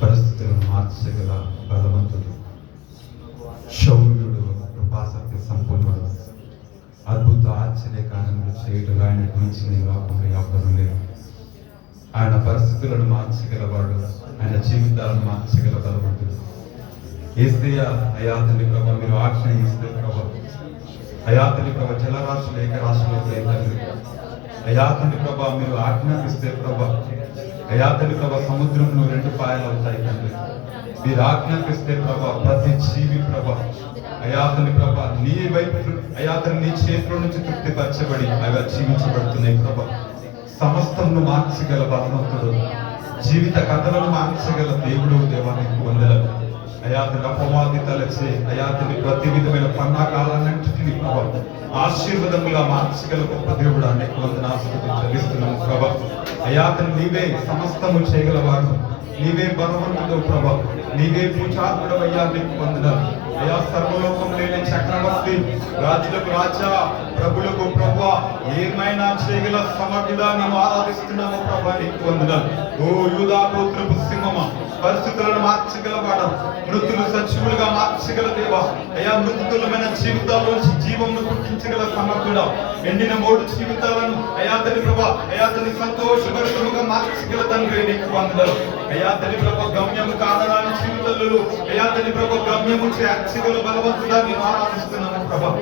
పరిస్థితులను మార్చగల బలవంతుడు, శౌర్యుడు, కృపాసక్తి సంపూర్ణుడు, అద్భుత ఆశ్చర్య కార్యములు చేయటం ఆయన గురించి ఈ లోకంలో ఎవ్వరూ లేరు. ఆయన పరిస్థితులను మార్చగలవాడు, ఆయన జీవితాలను మార్చగల బలవంతుడు. యేసయ్య అయా తండ్రి ప్రభా, మీరు ఆజ్ఞ ఇస్తే ప్రభా, అయా తండ్రి ప్రభా, జలరాశులు ఏకరాశులు తండ్రి, అయా తండ్రి ప్రభా, మీరు ఆజ్ఞాపిస్తే ప్రభా, అయా తండ్రి ప్రభా, సముద్రంలో 2 పాయలు అవుతాయి తండ్రి. మీరు ఆజ్ఞాపిస్తే ప్రభా, ప్రతి జీవి ప్రభా, అయా తండ్రి ప్రభా, నీ వైపు అయా తండ్రి నీ చేతిలో నుంచి తృప్తిపరచబడి అవి జీవించబడుతున్నాయి ప్రభా. సమస్తమును మార్చగల బలవంతుడు, జీవిత కథలను మార్చగల దేవుడు, దేవానికి వందనాలు. అయా తండ్రి అపవాది తలచి అయా తండ్రి ప్రతి విధమైన పన్నాకాలన్నింటినీ ప్రభా ఆశీర్వాదముగా మార్చగల గొప్ప దేవుడు, అనేక వందనాలు చెల్లిస్తున్నాము ప్రభా. అయా తండ్రి నీవే సమస్తము చేయగలవాడు, నీవే బలవంతుడు ప్రభా, నీవే పూజార్పుడు. అయ్యా నీకు వందనాలు. అయా సర్వలోకం లేని చక్రవర్తి, రాజులకు రాజా, ప్రభులకు ప్రభువా, ఏమైనా చేయగల సమర్థుడా నేను ఆరాధిస్తున్నాము ప్రభా, నీకు వందనాలు. ఓ యూదా గోత్రపు సింహమా, పరిస్థితులను మార్చగలవాడు, మృతులు సజీవులుగా మార్చగల దేవా, అయా మృతులమైన జీవితాల్లోంచి జీవమును పుట్టించగల సమర్థుడా, ఎండిన 3 జీవితాలను అయా తండ్రి ప్రభా, అయా తండ్రి సంతోషభరితముగా మార్చగల తండ్రి, నీకు వందనాలు. అయా తండ్రి ప్రభా, గమ్యము కానరాని జీవితాలలో అయా తండ్రి ప్రభా, గమ్యము చేర్చగల బలవంతుడా నేను ఆరాధిస్తున్నాను ప్రభా.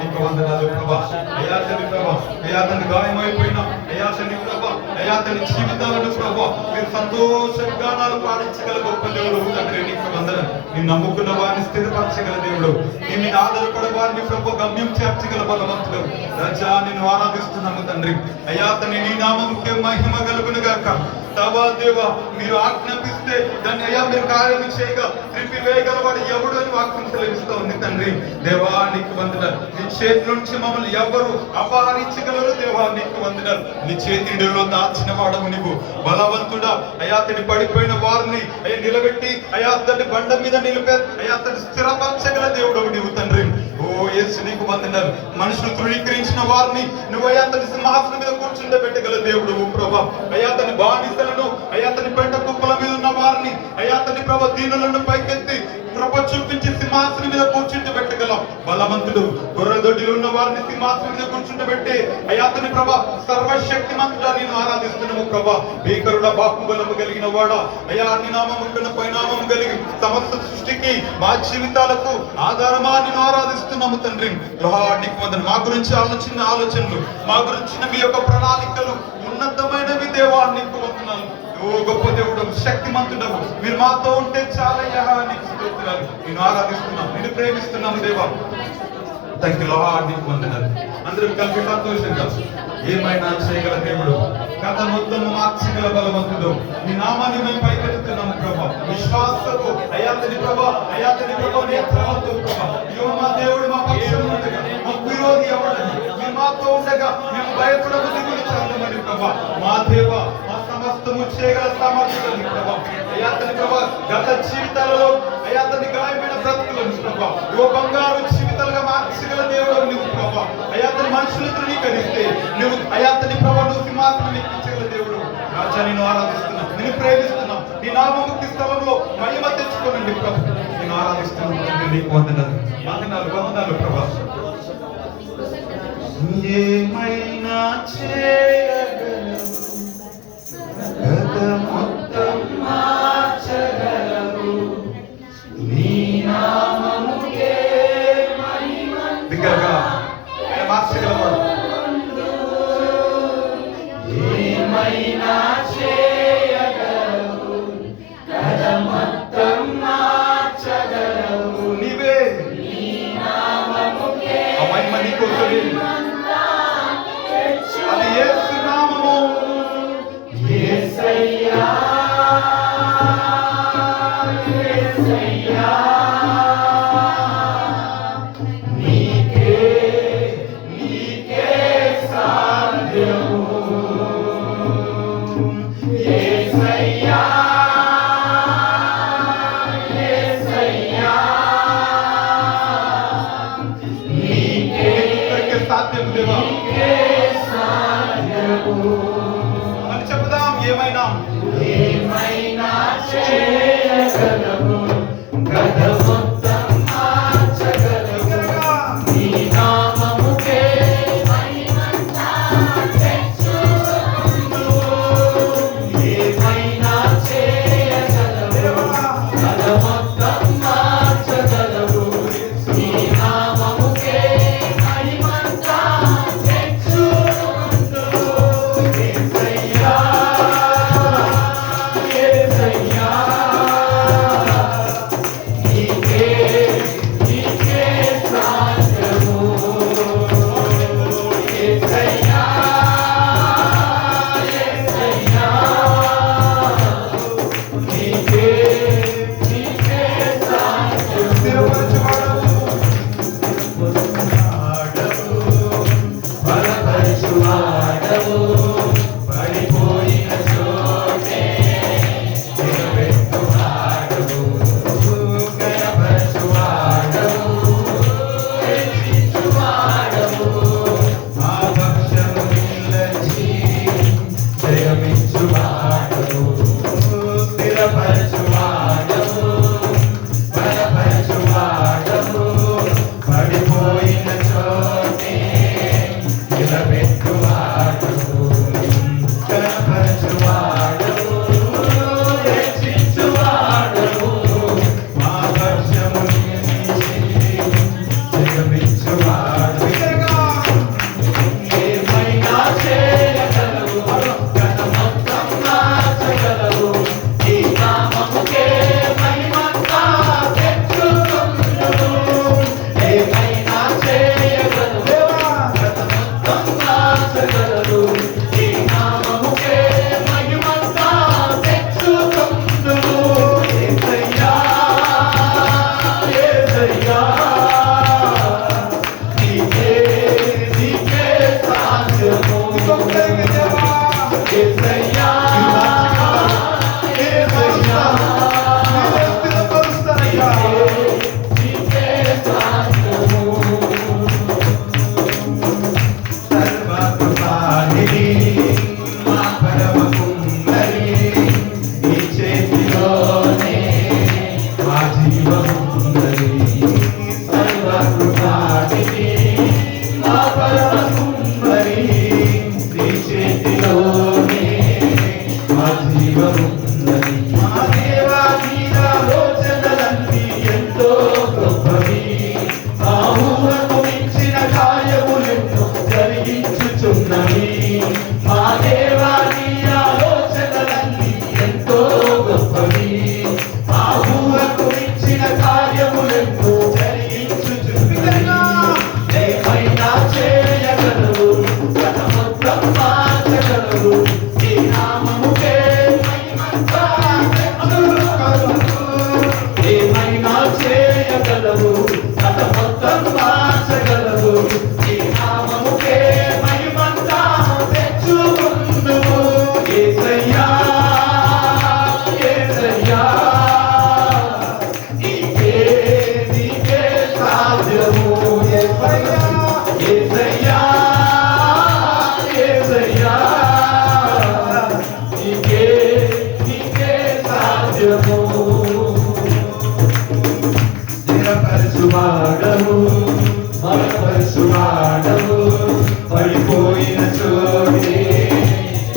నీకు వందనాలు ప్రభా. అయా తండ్రి ప్రభా, అయా తండ్రి గాయమైపోయిన అయా తండ్రి ప్రభా, అయా తండ్రి జీవితాలను ప్రభా, మీరు సంతోష గానాలు పాడించగల గొప్ప దేవుడు తండ్రి, నీకు వందనాలు. నేను నమ్ముకున్న వారిని స్థిరపరచగల దేవుడు, నీ మీద ఆధారపడే వారిని ప్రభు గమ్యం చేర్చగల బలవంతుడు. రాజా నిన్ను ఆరాధిస్తున్నాము తండ్రి. అయా తండ్రి నీ నామముకే మహిమ కలుగును గాక. తవా దేవా, మీరు ఆజ్ఞాపిస్తే దాన్ని అయ్యా మీరు కార్యం చేయగా త్రిపివేయగలవాడు ఎవడు అని వాక్యం సెలవిస్తూ ఉంది తండ్రి. దేవా నీకు వందనాలు. నీ చేతి నుంచి మమ్మల్ని ఎవరు అపహరించగలరు దేవా, నీకు వందనాలు. నీ చేతిలో దాచిన వాడవు నీవు, బలవంతుడా. అయా తడి పడిపోయిన వారిని అయ్యా నిలబెట్టి అయా తడి బండ మీద నిలిపే అయా తడి స్థిరపరచగల దేవుడు నీవు తండ్రి. ఓ యేసు నీకు వందనాలు. మనుషులు తృణీకరించిన వారిని నువ్వు అయా తడి సింహాసనం మీద కూర్చుండబెట్టగల దేవుడు ప్రభా. అయా తని బానిసలను అయా తని పెంట కుప్పల మీద ఉన్న వారిని అయా తని ప్రభా దీనులను పైకెత్తి కృప చూపించి సింహాసనం మీద కూర్చుంటబెట్టగల బలవంతుడు. గొర్రెదొడ్డిలో ఉన్న వారిని సింహాసనం మీద కూర్చుంటబెట్టి అయా తని ప్రభా సర్వశక్తిమంతుడా నేను ఆరాధిస్తున్నాము ప్రభా. భీకరుడ బాహుబలము కలిగిన వాడా, అయా అన్ని నామము కన్నా పైనామము కలిగి సమస్త సృష్టికి మా జీవితాలకు ఆధారమా నేను ఆరాధిస్తున్నాము తండ్రి. నీకు వందనాలు. మా గురించి ఆలోచన ఆలోచనలు, మా గురించిన మీ యొక్క ప్రణాళికలు ఉన్నతమైనవి దేవా, నీకు వందనాలు. ఓ గొప్ప దేవుడు, శక్తిమంతుడవు, మీరు మాతో ఉంటే చాలయ్యా, నీకు స్తోత్రాలు. నేను ఆరాధిస్తున్నాం, నేను ప్రేమిస్తున్నాము దేవా. థాంక్యూ లార్డ్, నీకు వందనాలు. అందరూ కలిసి సంతోషంగా ఏమైనా చేయగల దేవుడు, కథ మొత్తం మార్చగల బలవంతుడు, నీ నామాన్ని మేము పైకెత్తుతున్నాము ప్రభా. విశ్వాసకు అయా తండ్రి ప్రభా, అయా తండ్రి ప్రభా నేత్రవంతు ప్రభా. ఇదిగో మా దేవుడు మా పక్షం ఉండగా మాకు విరోధి ఎవడని మీరు మాతో ఉండగా మేము భయపడము దిగులు చాలమని ప్రభా. మా దేవ మా సమస్తము చేయగల సామర్థ్యాన్ని ప్రభా. అయా తండ్రి ప్రభా, గత జీవితాలలో అయా తండ్రి గాయమైన బ్రతుకులను ప్రభా ఓ బంగారు జీవితాలుగా మార్చగల దేవుడు నువ్వు ప్రభా. అయా తండ్రి మనుషులు తృణీకరిస్తే నువ్వు అయా తండ్రి ప్రభా నువ్వు సింహాసనం ఎక్కించగల దేవుడు. రాజా నేను ఆరాధిస్తున్నాం, నేను ప్రేమిస్తున్నాం. నీ నామముక్తి స్థలంలో మహిమ తెచ్చుకోనండి ప్రభు. నేను ఆరాధిస్తున్నాను, నీకు వందనాలు, వందనాలు, వందనాలు ప్రభా. ఏమైనా చేయగలవు, గత మొత్తం మార్చగలవు, నీ నామముకే మహిమ. దగ్గరగా మార్చగలవాడు. ఏమైనా చేయగలవు, గత మొత్తం మార్చగలవు, నీవే నీ నామముకే ఆ మహిమ నీకోసమే. అది యేసు నామము, యేసయ్యా, యేసయ్యా, నీకే నీకే సాధ్యము. ఏమైనా చేయగలవు, గత మొత్తం మార్చగలవు. నీ నామముకే మహిమంతా తెచ్చుకొందువు. ఏమైనా చేయగలవు, గత మొత్తం మార్చగలవు. నీ నామముకే మహిమంతా తెచ్చుకొందువు. యేసయ్యా, యేసయ్యా, నీకే నీకే సాధ్యము. యేసయ్యా, యేసయ్యా, నీకే నీకే సాధ్యము. బలపరచువాడవు, పడిపోయిన చోటే నిలబెట్టువాడవు. గణపరచువాడవు, హెచ్చించువాడవు. మా పక్షము నిలిచి జయమిచ్చువాడవు. స్థిరపరచువాడవు, బలపరచువాడవు, పడిపోయిన చోటే నిలబెట్టువాడవు. గణపరచువాడవు, హెచ్చించువాడవు. మా పక్షము నిలిచి జయమిచ్చువాడవు. ఏమైనా చేయగలవు, గత మొత్తం మార్చగలవు. నీ నామముకే మహిమంతా తెచ్చుకొందువు. ఏమైనా చేయగలవు, గత మొత్తం మార్చగలవు. నీ నామముకే మహిమంతా తెచ్చుకొందువు. యేసయ్యా, యేసయ్యా, నీకే నీకే సాధ్యము. యేసయ్యా, యేసయ్యా, నీకే సాధ్యము. సర్వకృపానిధి, మా పరమ కుమ్మరి, నీ చేతిలోనే మా జీవమున్నది. సర్వకృపానిధి, మా పరమ కుమ్మరి, నీ చేతిలోనే మా జీవమున్నది. మా దేవా, నీ ఆలోచనలన్నీ ఎంతో గొప్పవి. మా ఊహకు మించిన కార్యములెన్నో జరిగించుచున్నవి. మా దేవా, నీ ఆలోచనలన్నీ ఎంతో గొప్పవి. మా ఊహకు మించిన కార్యములెన్నో జరిగించుచున్నవి. ఏమైనా చేయగలవు, గత మొత్తం మార్చగలవు. నీ నామముకే మహిమంతా తెచ్చుకొందువు. ఏమైనా చేయగలవు, గత మొత్తం మార్చగలవు. నీ నామముకే మహిమంతా తెచ్చుకొందువు. యేసయ్యా, యేసయ్యా, నీకే నీకే సాధ్యము. యేసయ్యా, యేసయ్యా, యేసయ్యా, నీకే నీకే సాధ్యము. స్థిరపరచువాడవు, బలపరచువాడవు, పడిపోయిన చోటే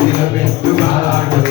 నిలబెట్టువాడవు.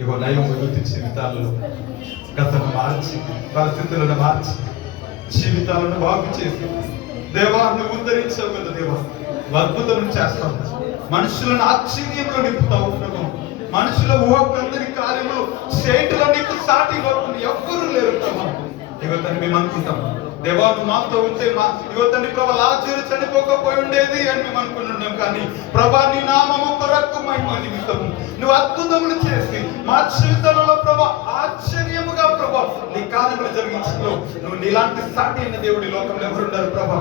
ఇగో నయం వృత్తి జీవితాలలో గతను మార్చి, పరిస్థితులను మార్చి, జీవితాలను బాగు చేసి దేవా నువ్వు ఉద్ధరించావు కదా దేవా, అద్భుతం చేస్తావు. మనుషులను ఆశ్చర్యంలో నింపుతావు ప్రభు. మనుషుల ఊహకందని కార్యములు చేయటంలో నీకు సాటి లోపల ఎవ్వరూ లేరు ప్రభు. ఇగో తను మేము అనుకుంటాం దేవా నువ్వు మాతో ఉంటే ఇగో తండ్రి ప్రభా లాజరు చనిపోకపోయి ఉండేది అని మేము అనుకుంటున్నాం. కానీ ప్రభా నీ నామము కొరకు మహిమ నిమిత్తము నువ్వు అద్భుతములు చేసి మా జీవితంలో ప్రభా ఆశ్చర్యముగా ప్రభా నీ కార్యములు జరిగించడంలో నువ్వు నీలాంటి సాటి అయిన దేవుడి లోకంలో ఎవరున్నారు ప్రభా.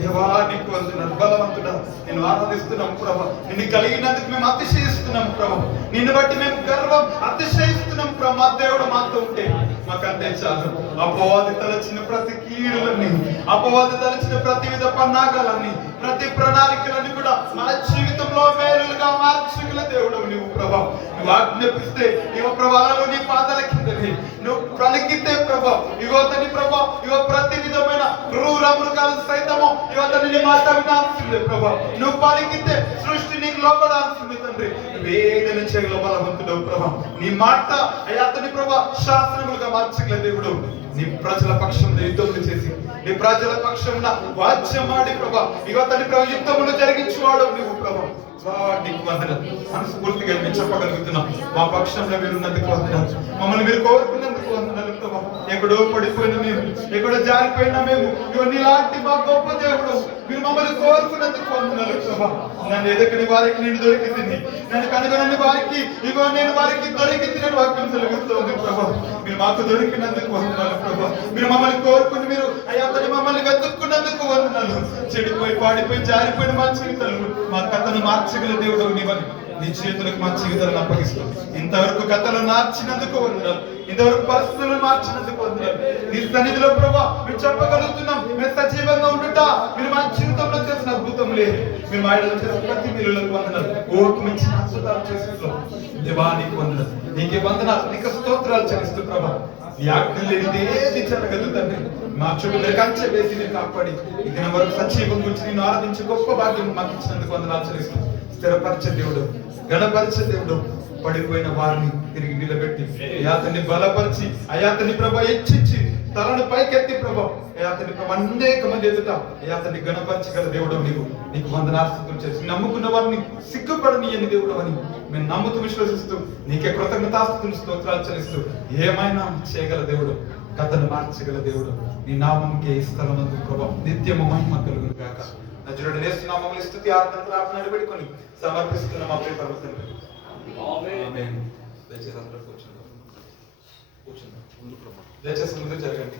దేవా నీకు వందనాలు బలవంతుడా, నేను ఆరాధిస్తున్నాం ప్రభా. నిన్ను కలిగినందుకు మేము అతిశయిస్తున్నాం ప్రభా. నిన్ను బట్టి మేము గర్వం అతిశయిస్తున్నాం ప్రభా. మా దేవుడు మాతో ఉంటే మాకంతే చాలు. అపవాది తలచిన ప్రతి కీడులన్నీ, అపవాది తలచిన ప్రతి విధ పన్నాగాలన్నీ, ప్రతి ప్రణాళికలన్నీ కూడా మా జీవితంలో మేలుగా మార్చగల దేవుడు నువ్వు ప్రభా. నువ్వు ఆజ్ఞాపిస్తే ఇగో ప్రభావాలు నీ పాదాల కిందనే నువ్వు పలికితే ప్రభా ఇగో తని ప్రభా ఇగో ప్రతి విధమైన క్రూర మృగాలు సైతము ఇగో తని నీ మాట వినాల్సిందే ప్రభా. నువ్వు పలికితే సృష్టి నీకు లోపడాల్సింది తండ్రి. వేదన చేయగల బలవంతుడు ప్రభా. నీ మాట అతని ప్రభా శాసనములుగా మార్చగల దేవుడు. నీ ప్రజల పక్షంలో యుద్ధములు చేసి నీ ప్రజల పక్షంలో వాద్యమాడి ప్రభా ఇగో తని ప్రభు యుద్ధములు జరిగించువాడు నువ్వు ప్రభా. నీకు వందనాలు. మనస్ఫూర్తిగా మేము చెప్పగలుగుతున్నాం మా పక్షంలో మీరు ఉన్నందుకు వందనాలు. మమ్మల్ని మీరు కోరుకున్నందుకు వందనాలు ప్రభా. ఎక్కడో పడిపోయిన మేము, ఎక్కడో జారిపోయినా మేము ఇవన్నీ లాంటి మా గొప్ప దేవుడు మీరు మమ్మల్ని కోరుకున్నందుకు వందనాలు ప్రభా. నన్ను ఎదగని వారికి నేను దొరికింది, నన్ను కనుగొనని వారికి ఇగో నేను వారికి దొరికింది నేను వాక్యం తెలుగుతుంది ప్రభా. మీరు మాకు దొరికినందుకు వందనాలు ప్రభా. మీరు మమ్మల్ని కోరుకుని మీరు అతని మమ్మల్ని వెతుక్కున్నందుకు వందనాలు. చెడిపోయి పాడిపోయి జారిపోయిన మా జీవితాలు మా కథను మార్చగల దేవుడు నీవని నీ చేతులకు మా జీవితాలను అప్పగిస్తాం. ఇంతవరకు కథలు మార్చినందుకు వందనాలు, ఇంతవరకు పరిస్థితులను మార్చినందుకు వందనాలు. నీ సన్నిధిలో ప్రభా మేము చెప్పగలుగుతున్నాం మేము సజీవంగా ఉండుట మీరు మా జీవితంలో చేసిన అద్భుతం లేదు. మీరు మా ఇళ్ళలో చేసిన ప్రతి మీరులకు వందనాలు. ఓకు మించిన అద్భుతాలు చేసిన దేవా నీకు వందనాలు, నీకే వందనాలు, నీకు స్తోత్రాలు చెల్లిస్తూ ప్రభా. నీ ఆజ్ఞ లేనిది ఏది జరగదు తండ్రి. మా చుట్టూ కంచె వేసి నేను కాపాడి ఇక వరకు సజీవం గురించి నేను ఆరాధించి గొప్ప భాగ్యం మాకు ఇచ్చినందుకు వందనాలు చెల్లిస్తాం. స్థిరపరిచే దేవుడు, గణపరిచే దేవుడు, పడిపోయిన వారిని తిరిగి నిలబెట్టి అతన్ని బలపరిచి అతన్ని ప్రభా హెచ్చించి తలను పైకెత్తి ప్రభా అతని ప్రభా అనేక మంది ఎదుట అతన్ని గణపరచగల దేవుడు నీవు. నీకు వందనాస్తుతులు చేసి నమ్ముకున్న వారిని సిగ్గుపడని ఎన్ని దేవుడు అని మేము నమ్ముతూ విశ్వసిస్తూ నీకే కృతజ్ఞతాస్తుతులు స్తోత్రాలు చెల్లిస్తూ ఏమైనా చేయగల దేవుడు, కథను మార్చగల దేవుడు. నీ నామంకే ఈ స్థలమందు ప్రభా నిత్యము మహిమ కలుగును గాక. నజరుడు యేసు నామములో స్తుతి ఆరాధన ప్రార్థన అడిబెట్టుకొని సమర్పిస్తున్నాం మా ప్రియ పరమతండ్రి. ఆమేన్. దయచేసి అందరూ కూర్చుందాం. దయచేసి ముందు జరగండి.